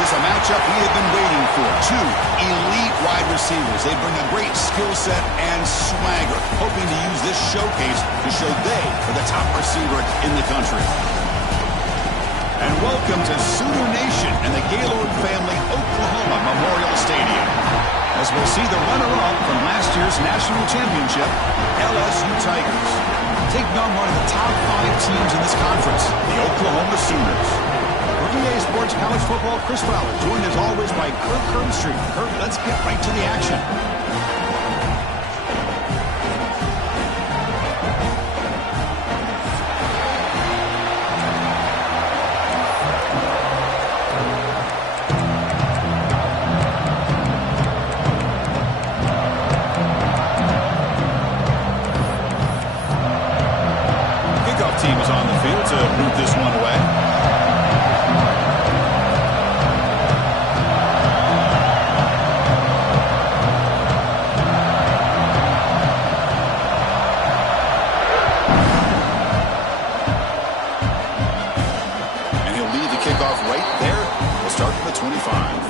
This is a matchup we have been waiting for. Two elite wide receivers. They bring a great skill set and swagger, hoping to use this showcase to show they are the top receiver in the country. And welcome to Sooner Nation and the Gaylord Family Oklahoma Memorial Stadium, as we'll see the runner-up from last year's national championship, LSU Tigers, taking on one of the top 5 teams in this conference, the Oklahoma Sooners. For EA Sports College Football, Chris Fowler, joined as always by Kirk Herbstreit. Kirk, let's get right to the action. Team is on the field to move this one away. And he'll lead the kickoff right there. We'll start from the 25.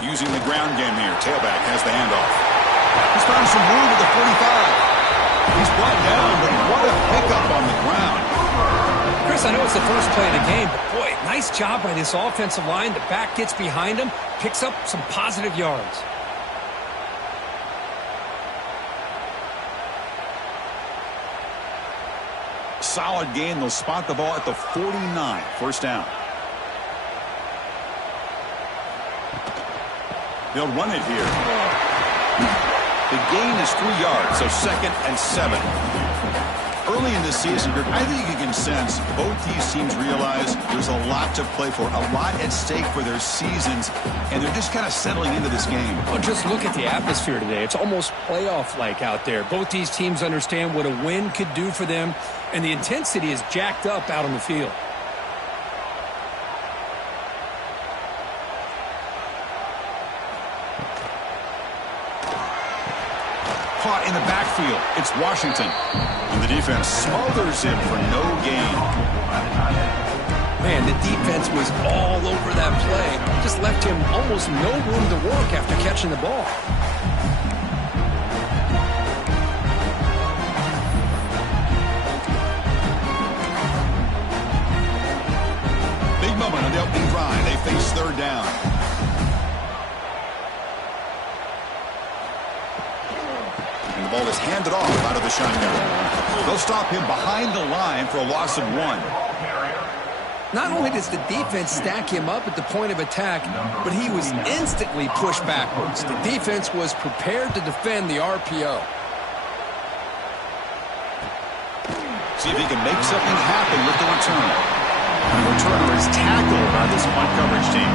Using the ground game here. Tailback has the handoff. He's found some room at the 45. He's brought down, but what a pickup on the ground. Chris, I know it's the first play of the game, but boy, nice job by this offensive line. The back gets behind him, picks up some positive yards. Solid gain. They'll spot the ball at the 49. First down. They'll run it here. The gain is 3 yards, so 2nd and 7. Early in the season, I think you can sense both these teams realize there's a lot to play for, a lot at stake for their seasons, and they're just kind of settling into this game. Well, just look at the atmosphere today. It's almost playoff-like out there. Both these teams understand what a win could do for them, and the intensity is jacked up out on the field. Caught in the backfield. It's Washington. And the defense smothers him for no gain. Man, the defense was all over that play. Just left him almost no room to work after catching the ball. Big moment on the opening drive. They face 3rd down. The ball is handed off out of the shotgun. They'll stop him behind the line for a loss of 1. Not only does the defense stack him up at the point of attack, but he was instantly pushed backwards. The defense was prepared to defend the RPO. See if he can make something happen with the return. And the returner is tackled by this punt coverage team.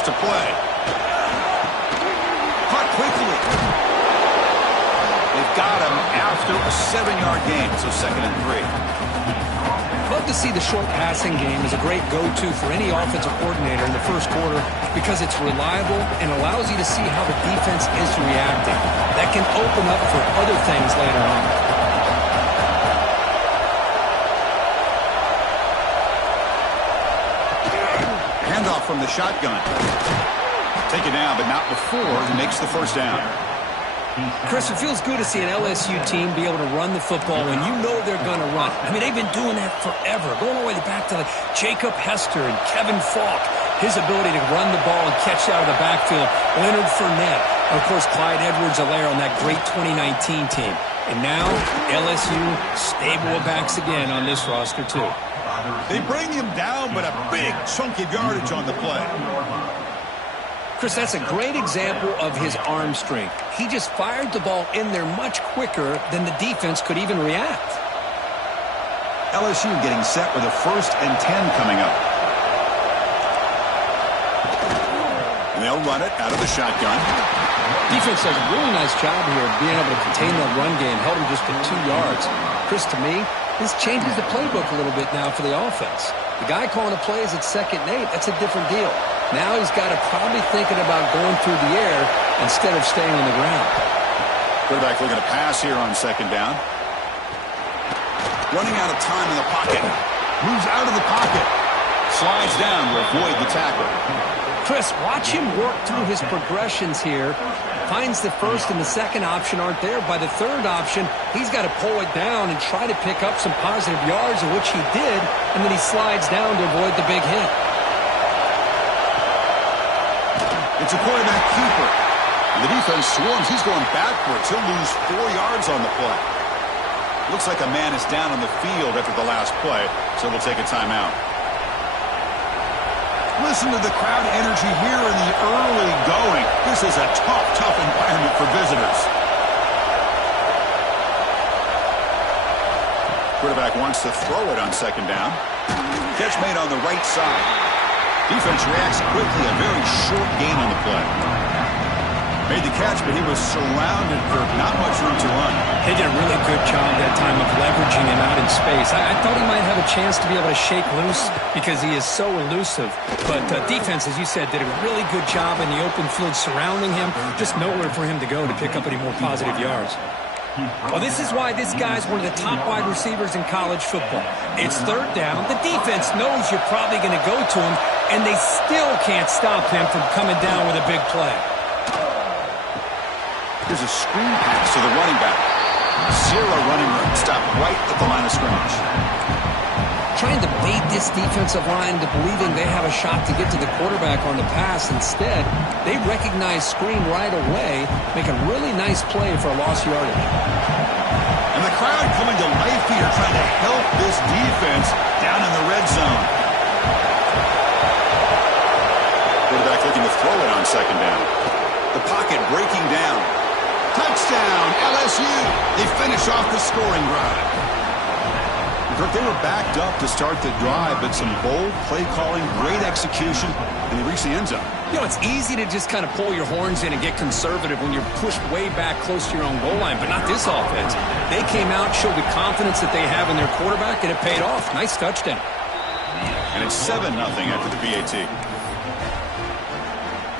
To play. Caught quickly. They've got him after a 7-yard gain, so 2nd and 3. Love to see the short passing game as a great go-to for any offensive coordinator in the first quarter because it's reliable and allows you to see how the defense is reacting. That can open up for other things later on. Handoff from the shotgun. Take it down, but not before he makes the first down. Chris, it feels good to see an LSU team be able to run the football when you know they're going to run. I mean, they've been doing that forever, going all the way back to like Jacob Hester and Kevin Falk. His ability to run the ball and catch out of the backfield. Leonard Fournette. And, of course, Clyde Edwards-Helaire on that great 2019 team. And now, LSU stable of backs again on this roster, too. They bring him down, but a big chunk of yardage on the play. Chris, that's a great example of his arm strength. He just fired the ball in there much quicker than the defense could even react. LSU getting set with a 1st and 10 coming up. And they'll run it out of the shotgun. Defense does a really nice job here of being able to contain that run game. Held him just at 2 yards. Chris, to me, this changes the playbook a little bit now for the offense. The guy calling the plays at 2nd and 8, that's a different deal. Now he's got to probably thinking about going through the air instead of staying on the ground. Quarterback looking to pass here on 2nd down. Running out of time in the pocket. Moves out of the pocket. Slides down to avoid the tackle. Chris, watch him work through his progressions here. Finds the 1st and the 2nd option aren't there. By the 3rd option, he's got to pull it down and try to pick up some positive yards, of which he did, and then he slides down to avoid the big hit. It's a quarterback keeper. And the defense swarms. He's going backwards. He'll lose 4 yards on the play. Looks like a man is down on the field after the last play, so they'll take a timeout. Listen to the crowd energy here in the early going. This is a tough environment for visitors. Quarterback wants to throw it on 2nd down. Catch made on the right side. Defense reacts quickly. A very short gain on the play. Made the catch, but he was surrounded for not much room to run. They did a really good job that time of leveraging him out in space. I thought he might have a chance to be able to shake loose because he is so elusive. But defense, as you said, did a really good job in the open field surrounding him. Just nowhere for him to go to pick up any more positive yards. Well, this is why this guy's one of the top wide receivers in college football. It's 3rd down. The defense knows you're probably going to go to him, and they still can't stop him from coming down with a big play. There's a screen pass to the running back. Zero running room. Stop right at the line of scrimmage. Trying to bait this defensive line to believing they have a shot to get to the quarterback on the pass. Instead, they recognize screen right away, make a really nice play for a lost yardage. And the crowd coming to life here, trying to help this defense down in the red zone. Quarterback looking to throw it on 2nd down. The pocket breaking down. Touchdown, LSU. They finish off the scoring drive. Kirk, they were backed up to start the drive, but some bold play calling, great execution, and they reached the end zone. You know, it's easy to just kind of pull your horns in and get conservative when you're pushed way back close to your own goal line, but not this offense. They came out, showed the confidence that they have in their quarterback, and it paid off. Nice touchdown. And it's 7-0 after the PAT.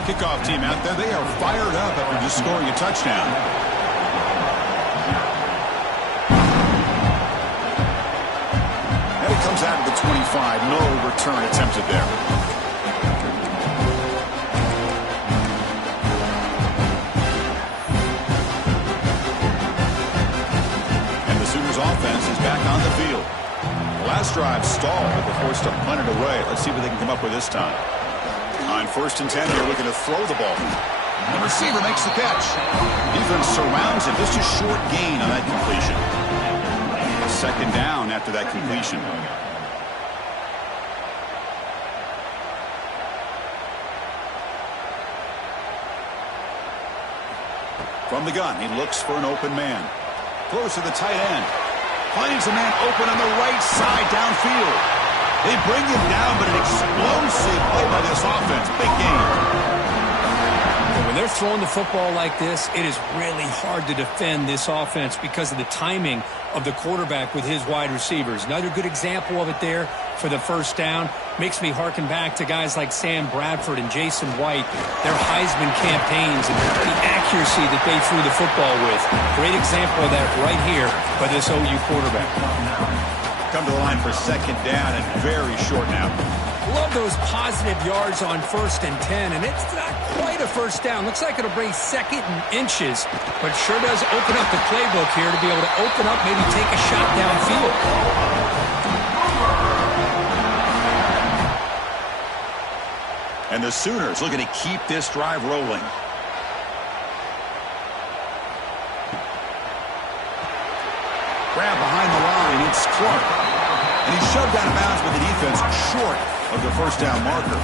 Kickoff team out there, they are fired up after just scoring a touchdown. And it comes out of the 25. No return attempted there. And the Sooners offense is back on the field. The last drive stalled, but they're forced to punt it away. Let's see what they can come up with this time. On 1st and 10, they're looking to throw the ball. The receiver makes the catch. Defense surrounds it. Just a short gain on that completion. 2nd down after that completion. From the gun, he looks for an open man. Throws to the tight end. Finds a man open on the right side downfield. They bring him down, but an explosive play by this offense. Big game. When they're throwing the football like this, it is really hard to defend this offense because of the timing of the quarterback with his wide receivers. Another good example of it there for the 1st down. Makes me harken back to guys like Sam Bradford and Jason White, their Heisman campaigns and the accuracy that they threw the football with. Great example of that right here by this OU quarterback. Come to the line for 2nd down and very short now. Love those positive yards on 1st and 10, and it's not quite a 1st down. Looks like it'll bring 2nd and inches, but sure does open up the playbook here to be able to open up, maybe take a shot downfield. And the Sooners looking to keep this drive rolling. Grab behind the line, it's Clark. And he's shoved out of bounds with the defense short of the 1st down marker.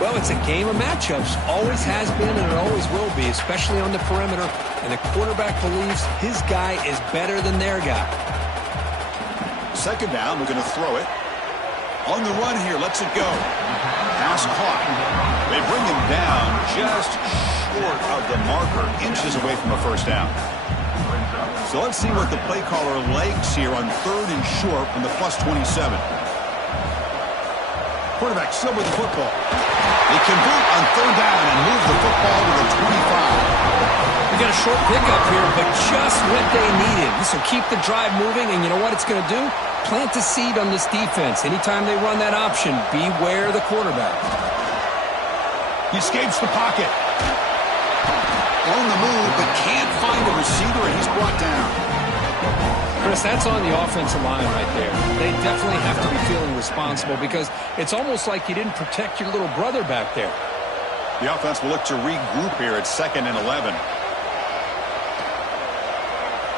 Well, it's a game of matchups. Always has been and it always will be, especially on the perimeter. And the quarterback believes his guy is better than their guy. Second down, we're going to throw it. On the run here, lets it go. Pass caught. They bring him down just short of the marker, inches away from a first down. So let's see what the play caller likes here on 3rd and short from the +27. Quarterback still with the football. They convert on 3rd down and move the football to the 25. We got a short pickup here, but just what they needed. This will keep the drive moving, and you know what it's going to do? Plant a seed on this defense. Anytime they run that option, beware the quarterback. He escapes the pocket. On the move, but can't find a receiver, and he's brought down. Chris, that's on the offensive line right there. They definitely have to be feeling responsible because it's almost like you didn't protect your little brother back there. The offense will look to regroup here at 2nd and 11.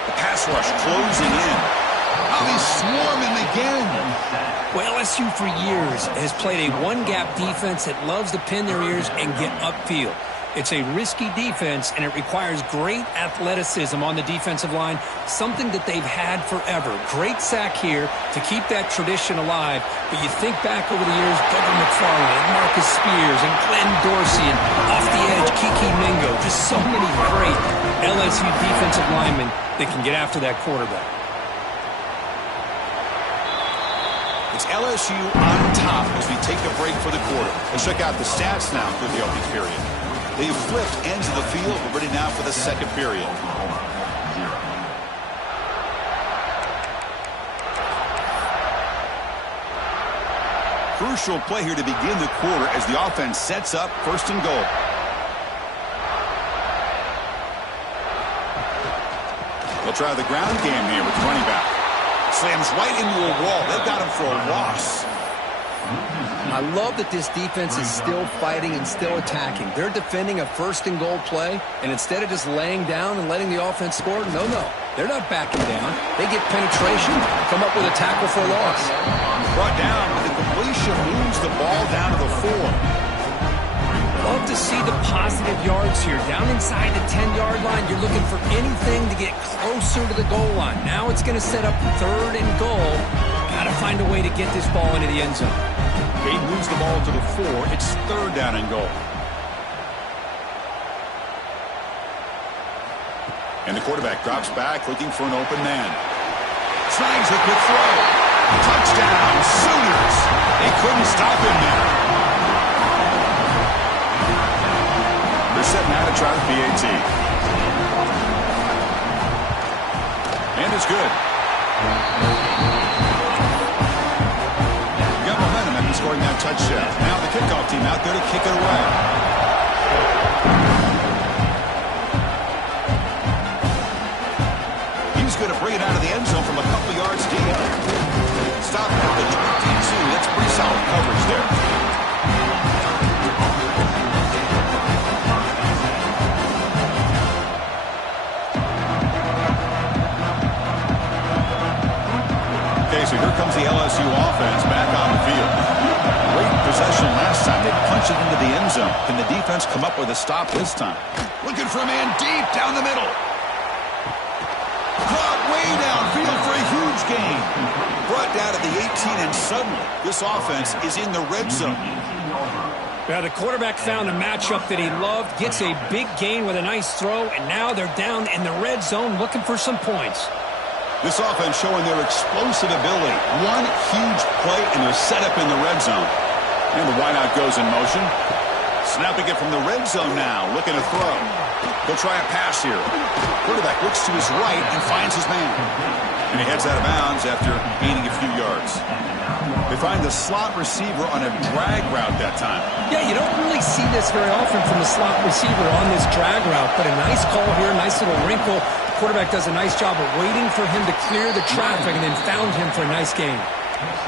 The pass rush closing in. Oh, he's swarming again. Well, LSU for years has played a one-gap defense that loves to pin their ears and get upfield. It's a risky defense, and it requires great athleticism on the defensive line, something that they've had forever. Great sack here to keep that tradition alive. But you think back over the years, Doug McFarland and Marcus Spears and Glenn Dorsey and off the edge, Kiki Mingo. Just so many great LSU defensive linemen that can get after that quarterback. It's LSU on top as we take a break for the quarter. Let's check out the stats now through the opening period. They've flipped ends of the field. We're ready now for the second period. Crucial play here to begin the quarter as the offense sets up 1st and goal. They'll try the ground game here with the running back. Slams right into a wall. They've got him for a loss. I love that this defense is still fighting and still attacking. They're defending a 1st and goal play, and instead of just laying down and letting the offense score, no. They're not backing down. They get penetration, come up with a tackle for a loss. Brought down, but the completion moves the ball down to the 4. Love to see the positive yards here. Down inside the 10-yard line, you're looking for anything to get closer to the goal line. Now it's going to set up 3rd and goal. Got to find a way to get this ball into the end zone. He moves the ball to the 4. It's 3rd down and goal. And the quarterback drops back looking for an open man. Snags the quick throw. Touchdown, Sooners. They couldn't stop him there. They're setting out to try the PAT. And it's good. Scoring that touchdown. Now the kickoff team out there to kick it away. He's going to bring it out of the end zone from a couple yards deep. Stop at the 22. That's pretty solid coverage there. Okay, so here comes the LSU offense back on the field. Great possession last time. They punched it into the end zone. Can the defense come up with a stop this time? Looking for a man deep down the middle. Caught way downfield for a huge gain. Brought down to the 18, and suddenly this offense is in the red zone. Now the quarterback found a matchup that he loved, gets a big gain with a nice throw, and now they're down in the red zone looking for some points. This offense showing their explosive ability. One huge play, and they're set up in the red zone. And the wideout goes in motion. Snapping it from the red zone now, looking to throw. He'll try a pass here. Quarterback looks to his right and finds his man. And he heads out of bounds after gaining a few yards. They find the slot receiver on a drag route that time. Yeah, you don't really see this very often from the slot receiver on this drag route, but a nice call here, nice little wrinkle. The quarterback does a nice job of waiting for him to clear the traffic and then found him for a nice gain.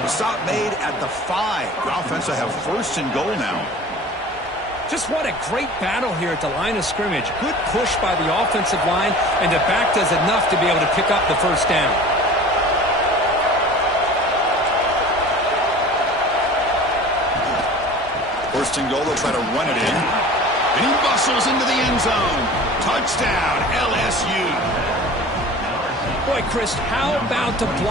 The stop made at the 5. The offense will have 1st and goal now. Just what a great battle here at the line of scrimmage. Good push by the offensive line, and the back does enough to be able to pick up the 1st down. First and goal, they'll try to run it in. And he bustles into the end zone. Touchdown, LSU. Boy, Chris, how about the block?